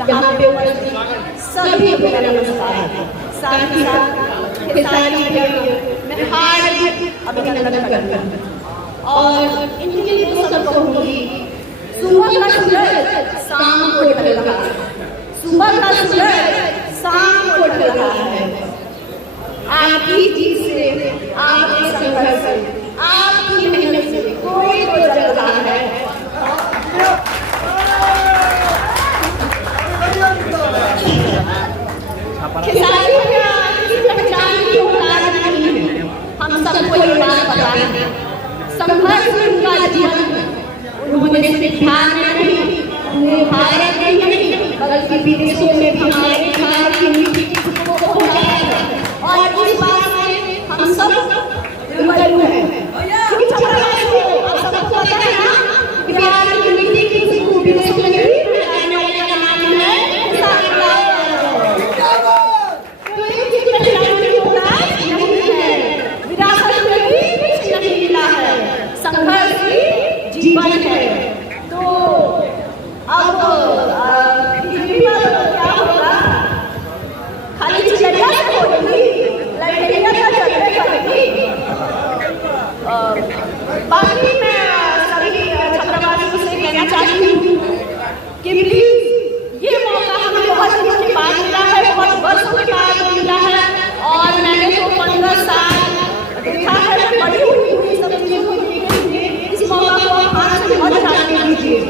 यहाँ पे सभी को मेरा नमस्कार। साथ ही साथ खेसारी मैं हार्दिक अभिनंदन करती हूँ और इनके लिए तो सब कहूँगी, सुबह का सूरज शाम को ढल रहा है, सुबह का सूरज शाम को ढल रहा है। आपकी जीत से, आपके संघर्ष से, आपकी मेहनत से कोई तो जल रहा है। खेसारी किसी पहचान की औलाद नहीं है, हम सबको ये बात पता है। संघर्ष में उनका जीवन, उन्होंने सिर्फ बिहार में नहीं, पूरे भारत में नहीं बल्कि विदेशों में भी हमारे बिहार की मिट्टी को पहुंचाया है। और इस बात में हम सब रूबरू हैं। क्योंकि आप सबको पता है ना, बिहार की मिट्टी की विदेशों में भी पहुंचाने वाले का नाम है खेसारी लाल यादव। तो ये किसी पहचान की औलाद नहीं है, विरासत में भी कुछ नहीं मिला है, संघर्ष ही जीवन है। तो अब क्या होगा, खाली चिड़िया से होगी, लड़कियां का चलने करेगी। बाकी मैं सभी छात्रावासियों से कहना चाहती हूँ कि प्लीज ये मौका हमें बहुत दिनों के बाद मिला है, बहुत वर्षों के बाद मिला है। और मैंने तो 15 साल देखा है, मैं बड़ी हुई सब चीज़ों को देखते हुए, इस मौका को हाथ से मत जाने दीजिए।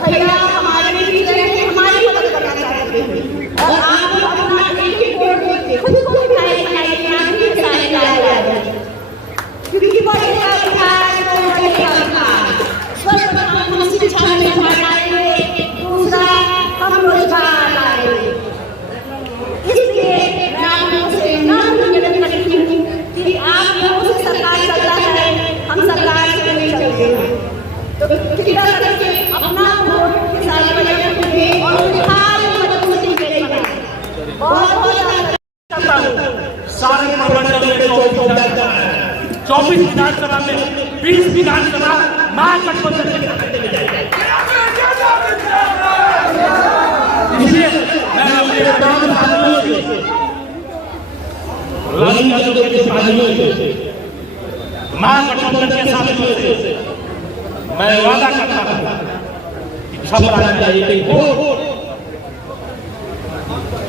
भैया हमारे भी बीच रहे, हमारी मदद करना चाहते हैं और आप अपना एक वोट देके खुद को दिखाई बनाइए, आप भी खेसारी लाल यादव। क्योंकि बढ़ेगा बिहार तो बढ़ेगा बिहार, स्वस्थ हम शिक्षा में बढ़ाएंगे, दूसरा हम रोजगार लाएंगे। इसलिए मैं आप लोगों से निवेदन करती हूँ कि आप लोगों से सरकार चलता है, हम सरकार से नहीं चलते हैं। तो कृपया करके अपना वोट खेसारी लाल को दें और बिहार में मजबूती करेंगे। बहुत बहुत सारे प्रबंधन में 24 विधानसभा में 20 विधानसभा महागठबंधन के इसलिए मैं अपने तमाम साथियों से, राजनीतिक के साथियों से, महागठबंधन के साथियों से मैं वादा करता हूं कि छपरा का एक वोट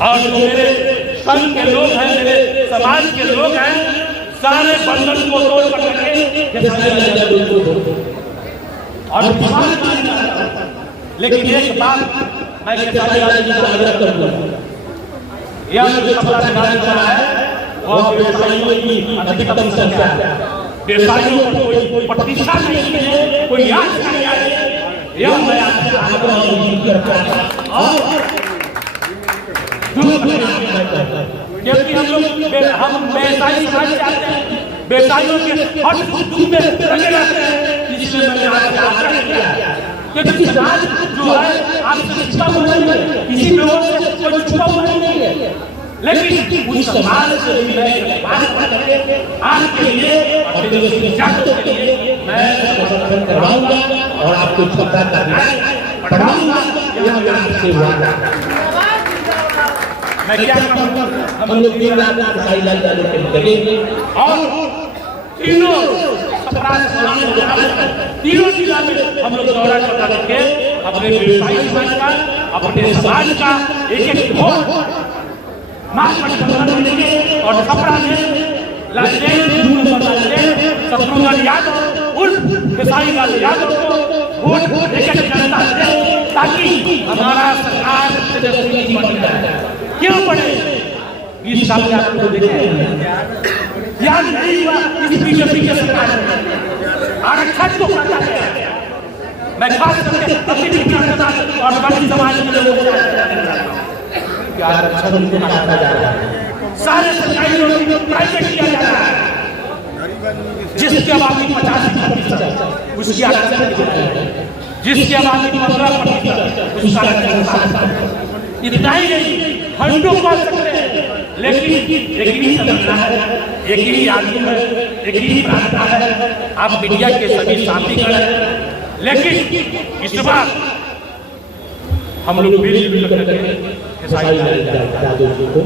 और मेरे संघ के लोग हैं, मेरे समाज के लोग हैं, सारे बंधन को तोड़ करके और लेकिन एक बात मैं खेसारी लाल जी को आग्रह करूंगा, यह जो छपरा विधानसभा है वह व्यवसायियों की अधिकतम संख्या है। व्यवसायियों को कोई प्रतिष्ठा नहीं है, कोई आस नहीं है, यह मैं आपसे आग्रह करता हूं। और क्योंकि हम व्यवसायी समाज चाहते हैं, व्यवसायियों के हर दुख में लगे रहते हैं, इसलिए मैंने आपसे आग्रह किया क्योंकि समाज जो है आपसे छिपा हुआ नहीं है, किसी लोगों से कोई छुपा हुआ नहीं है, लेकिन उस समाज से भी मैं बात करके आपके लिए और जागरूक के लिए मैं समर्थन करवाऊंगा और आपको छुपा करना पढ़ाऊंगा। यह मेरा आपसे वादा है। मैं क्या कहूँ, हम लोग दिन रात खेसारी लाल यादव के लगेंगे और तीनों जिला में हम लोग दौरा करके अपने व्यवसायी समाज का, अपने समाज का एक एक वोट महागठबंधन देंगे और छपरा में शत्रुघ्न यादव उर्फ खेसारी लाल यादव को वोट देकर जनता दे, ताकि हमारा सरकार बन जाए। क्यों पड़े 20 साल के आपको देखें याद नहीं हुआ, इस बीजेपी के सरकार आरक्षण को काटा गया। मैं खास करके और बाकी समाज के लोगों को आरक्षण उनको काटा जा रहा है, सारे सरकारी नौकरी को प्राइवेट किया जा रहा है। जिसकी आबादी 50% उसकी आरक्षण, जिसकी आबादी 15% उसका आरक्षण। इतना ही नहीं, घंटों कर सकते हैं, लेकिन एक ही संगठन है, एक ही आदमी है, एक ही प्रांत है। आप मीडिया के सभी साथीगण हैं, लेकिन इस बार हम लोग मिलजुल करके खेसारी लाल यादव जी को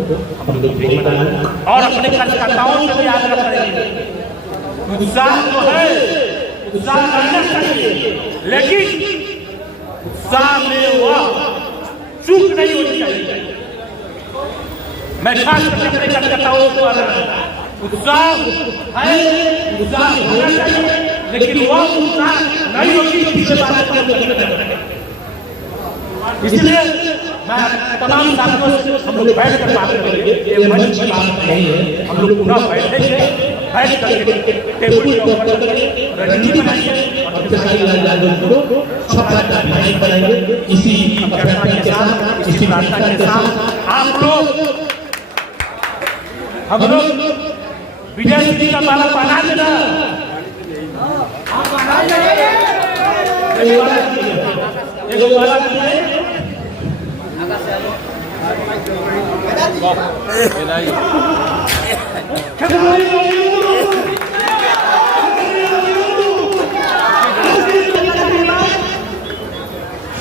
हम लोग विजयी बनाएं और अपने कार्यकर्ताओं से भी आग्रह करेंगे। उत्साह तो है, उत्साह रहना चाहिए, लेकिन उत्साह में वह चूक नहीं होनी चाहिए। मैं खास करके अपने कार्यकर्ताओं पर उत्साह है, उत्साह होना चाहिए, लेकिन वह उत्साह नहीं होगी तो पीछे बात करेंगे। इसलिए मैं तमाम साथियों से हम लोग बैठ कर बात करेंगे। ये मंच की बात नहीं है, हम लोग पूरा बैठेंगे, बैठ करके टेबल के ऊपर रणनीति बनाएंगे और खेसारी लाल यादव को छपरा का विधायक बनाएंगे। इसी अपेक्षा के साथ, इसी प्रार्थना के साथ आप लोग हम लोग विजय श्री का माला पहना देना। एक माला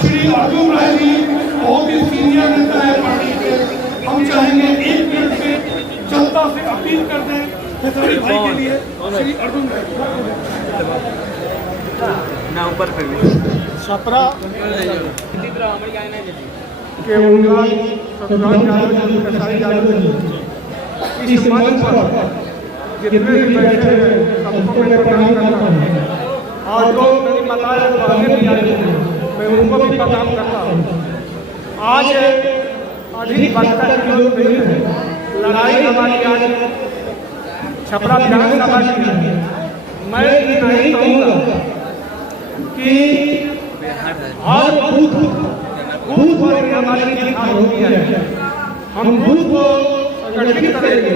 श्री अर्जुन राय जी बहुत ही सीनियर नेता है पार्टी के। हम चाहेंगे 1 मिनट से जनता से अपील कर दें खेसारी भाई के लिए। श्री अर्जुन राय छपरा के उम्मीदवार सतराम यादव जी, खेसारी यादव जी इस मंच पर जितने भी बैठे हैं सबको मैं प्रणाम करता हूँ। आज लोग मेरी बताए पहले भी आए थे, मैं उनको भी प्रणाम करता हूँ। आज अधिक बात की जरूरत नहीं है, लड़ाई हमारी आज छपरा विधानसभा की है। मैं इतना ही कहूँगा कि हर बूथ पर हमारी जीत होती है। हम बूथ को संगठित करेंगे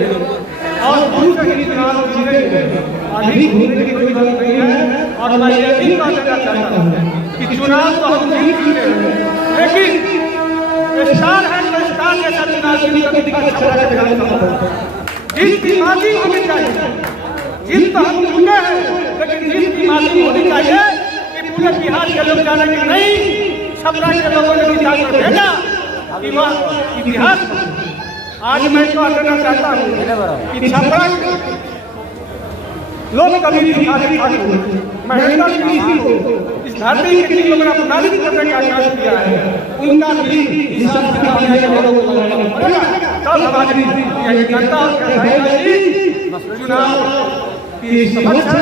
और बूथ के चुनाव जीतेंगे। अधिक घूमने की कोई जरूरत नहीं है। और मैं ये भी कहना चाहता हूँ कि चुनाव तो हम जीत चुके हैं, लेकिन स्टार है तो स्टार के साथ चुनाव जीत जीत की माजी होनी चाहिए। जीत तो हम चुके हैं, लेकिन जीत की माजी होनी चाहिए कि पूरे बिहार के लोग जाने की नहीं, छपरा के लोगों ने निकाल कर भेजा कि वह इतिहास। आज मैं तो कहना चाहता हूँ कि छपरा लोग कभी महिला किसी को इस धरती के लिए लोगों ने अपमानित करने का काम किया है, उनका भी हिसाब तब हमारी जनता और चुनाव की समझ है।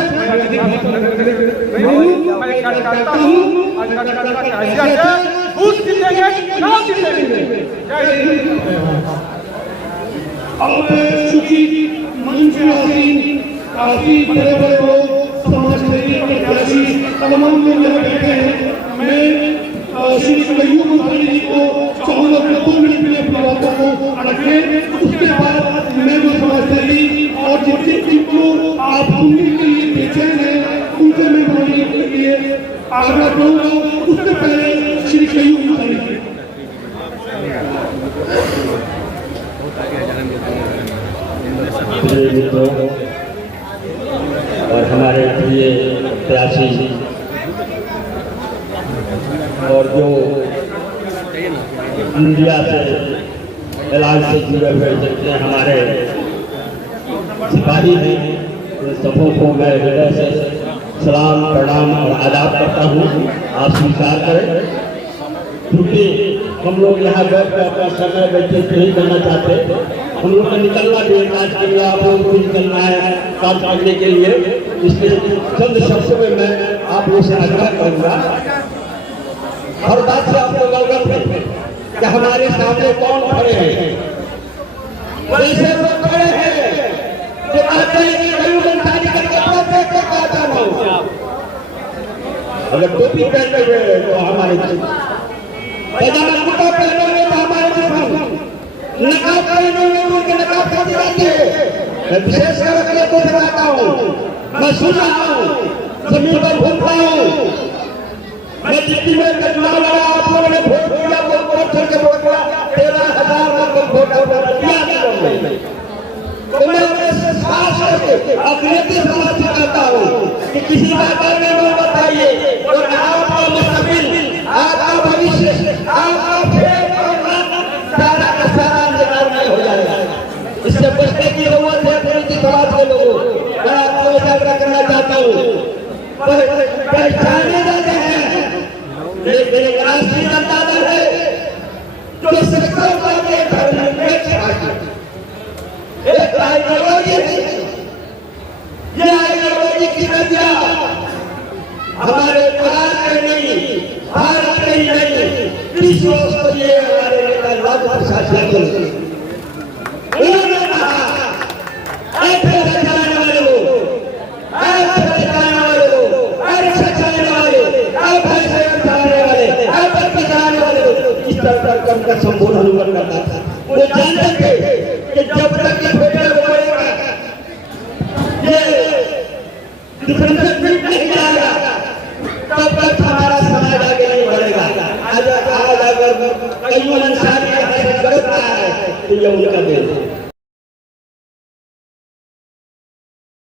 मैं कार्यकर्ता हूँ और कार्यकर्ता की हैसियत से बूथ जीतेंगे, चुनाव जीतेंगे। जय हिंद। अब चूंकि मंच में काफी बड़े बड़े लोग समाज सेवी प्रत्याशी तमाम लोग यहाँ बैठे हैं, मैं श्री कयूम भाई जी को चाहूँगा कि 2 मिनट के लिए बुलाता हूँ और फिर उसके बाद मैं वो समाज सेवी और जितने जिनको आप सुनने के लिए बेचैन हैं उनसे मैं बोलने के लिए आग्रह करूँगा। उससे पहले श्री कयूम भाई और हमारे प्रिय प्रत्याशी और जो इंडिया से इलाज से जुड़े हुए जितने हमारे सिपाही हैं, उन सबों को मैं हृदय से सलाम प्रणाम और आदाब करता हूँ। आप स्वीकार करें, क्योंकि हम लोग यहाँ बैठ कर अपना समय व्यतीत नहीं करना चाहते। हम लोग का निकलना भी काज के लिए, आप लोग को निकलना है काम करने के लिए। इसलिए चंद शब्दों में मैं आप लोग से आग्रह करूँगा। हर बात से आप लोग अवगत हैं कि हमारे सामने कौन खड़े हैं। वैसे लोग खड़े हैं जो आते हैं कि अगर टोपी पहने हुए तो हमारे पैजामा कुर्ता पहने हुए तो हमारे नकाब पहने हुए उनके नकाब खाती रहती है। मैं विशेष करके तो दिखाता हूँ, मैं सुन रहा हूँ, जमीन पर घूम रहा हूँ। मैं जितनी में चुनाव लड़ा, आप लोगों ने वोट दिया, वो वोट छोड़ के वोट दिया, 13,000 लोग वोट दिया। तो मैं खास करके अपने समाज से कहता हूँ कि किसी का करने में बताइए और आपका मुस्तकबिल, आपका भविष्य, आपका पहचाने जाते हैं, लेकिन एक राष्ट्रीय जनता दल है जो सत्ता के धर्मनिरपेक्ष पार्टी, एक आइडियोलॉजी नहीं, ये आइडियोलॉजी की नदियां हमारे भारत में नहीं, भारत में ही नहीं, विश्व स्तरीय हमारे नेता लालू प्रसाद यादव उन्होंने कहा ऐसे सचाने वाले हो, ऐसे सचाने वाले हो, ऐसे सचाने वाले, ऐसे सचाने वाले, ऐसे सचाने वाले हो, इस तरह का उनका संबोधन हुआ करता था। वो जानते थे कि जब तक ये फेडरल बढ़ेगा, ये डिफरेंशिएट नहीं आएगा, तब तक हमारा समाज आगे नहीं बढ़ेगा। आज अगर कई इंसान गलत रहा है तो ये उनका देश है।